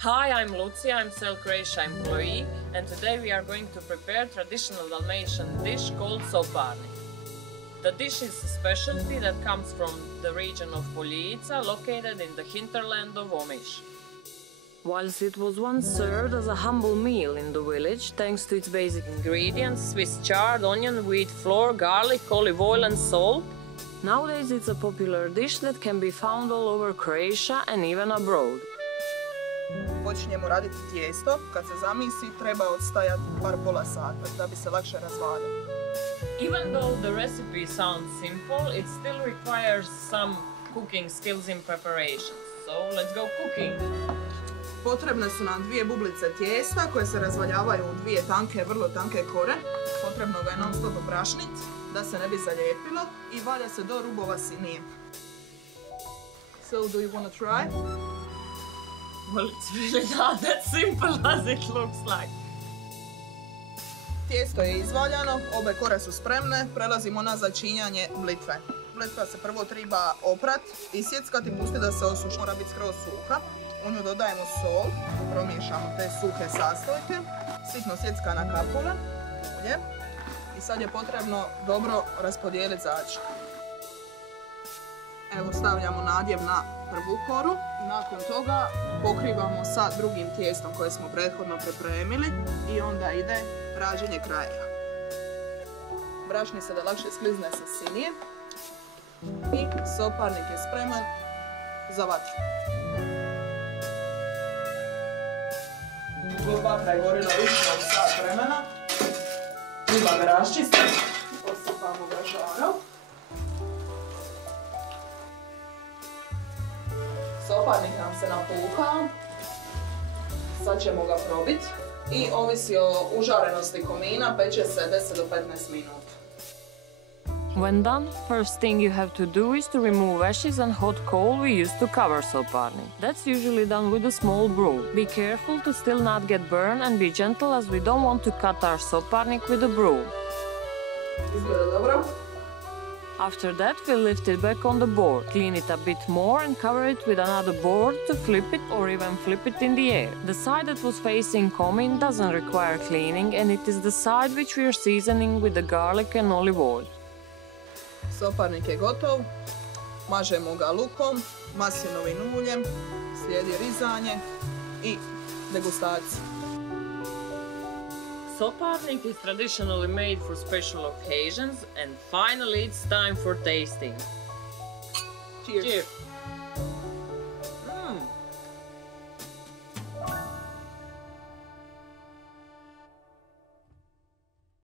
Hi, I'm Lucia, I'm Croatia employee, and today we are going to prepare traditional Dalmatian dish called Soparnik. The dish is a specialty that comes from the region of Poljica, located in the hinterland of Omiš. Whilst it was once served as a humble meal in the village, thanks to its basic ingredients, Swiss chard, onion, wheat flour, garlic, olive oil and salt, nowadays it's a popular dish that can be found all over Croatia and even abroad. Počinjemo raditi tijesto. Kad se zamisi, treba odstajati bar pola sata da bi se lakše razvalilo. Even though the recipe sounds simple, it still requires some cooking skills in preparation. So let's go cooking! Potrebne su nam 2 bublice tijesta koje se razvaljavaju u 2 tanke, vrlo tanke kore. Potrebno ga je non stop prašniti da se ne bi zalijepilo i valja se do rubova sinije. So, do you want to try? Well, it's really not that simple as it looks like. Tijesto je izvaljano, obe kore su spremne, prelazimo na začinjanje blitve. Blitva se prvo treba oprat, isjeckati, pustiti da se osuši, mora biti skroz suha. U nju dodajemo sol, promiješamo te suhe sastojke, sitno sjeckana kapula, ulje i sad je potrebno dobro raspodijeliti začin. Evo, stavljamo nadjev na prvu koru, nakon toga pokrivamo sa drugim tijestom koje smo prethodno pripremili i onda ide praženje krajeva. Brašni se da lakše sklizne sa sinije i soparnik je spreman za vatru. Vatra je gorila više od sat vremena. Treba ga raščistiti, posipamo ga žarom. Soparnik nam se napuhao, sad ćemo ga probiti i ovisi o užarenosti komina, peče se 10 do 15 minuta. When done, first thing you have to do is to remove ashes and hot coal we use to cover soparnik. That's usually done with a small broom. Be careful to still not get burned and be gentle as we don't want to cut our soparnik with a broom. Izgleda dobro. After that, we'll lift it back on the board, clean it a bit more and cover it with another board to flip it or even flip it in the air. The side that was facing comin doesn't require cleaning and it is the side which we are seasoning with the garlic and olive oil. Soparnik je gotov, mažemo ga lukom, maslinovim uljem, slijedi rizanje i degustacija. Soparnik is traditionally made for special occasions and finally it's time for tasting. Cheers! Cheers.